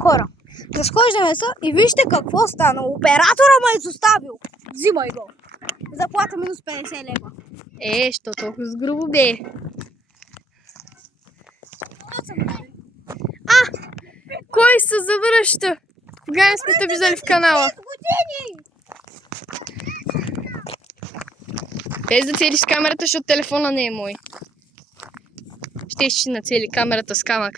Хора, разхождаме се и вижте какво стана. Оператора ме е изоставил. Взимай го. Заплата минус 50 лева. Що толкова с грубо бе? Кой се завръща? Кога не сме те виждали в канала? Без да целиш камерата, защото телефона не е мой. Ще нацели камерата с камък.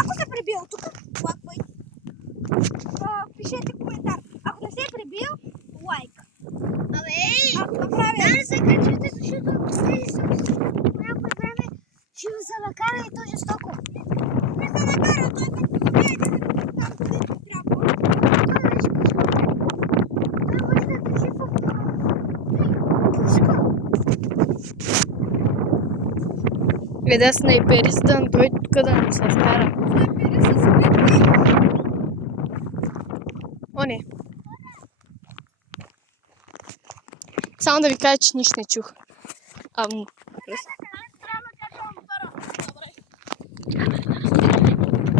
Ако се пребил тук, пишете коментар. Ако не се е пребил, лайк. Ако направя... Не се качите, защото по някое време ще се накара и то жестоко. Не се накара, той като победе там, където трябва. Той може да държи в пушка. Гледа снайперист да той тук да не се скара. О, не. Само да ви кажа, че нищо не чух.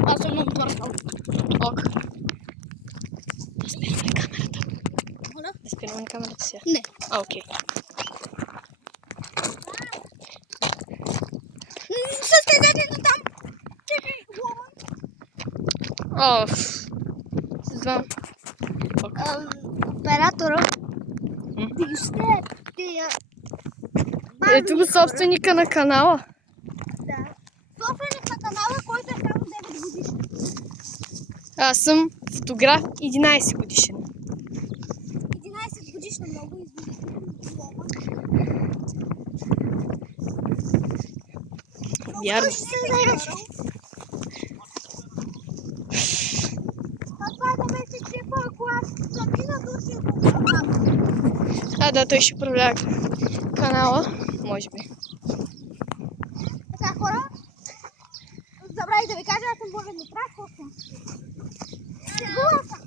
Аз съм на мотора. Ок. Да спираме камерата. Да спираме камерата сега. Не. Окей. Състезателно там. Чекай, глава. С два. Оператора. Вижте, Ето го собственика на канала. Да. Собственик на канала, който е само 9 годишен. Аз съм фотограф 11 годишен. 11 годишна много извинително. Вярно. Това да ме се чепа, ако аз съм и на души. Да, той ще управлява канала. Може би. Така, хора, забравих да ви кажа, аз съм Божен Митрак, съм. Сигурна съм.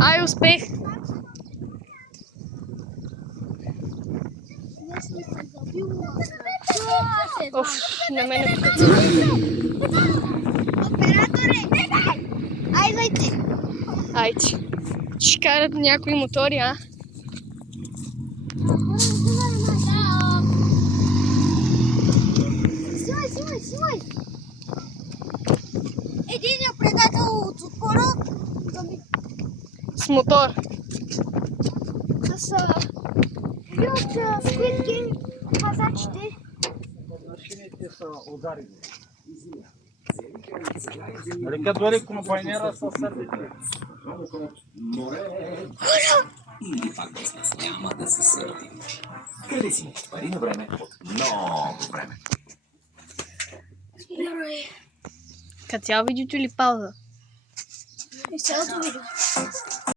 Ай, успех! На мен е Операторе, айдайте. Айде. Ще карат някои мотори, а? Снимай. Единият предател от отпора С мотор. С Squid Game пазачите. Машините са ударили. Река дори комбайнера са сърдите. Или пак бизнес няма да се сърди. Къде си? Пари на време от много време. Като цяло видеото или пауза? и цялото видео.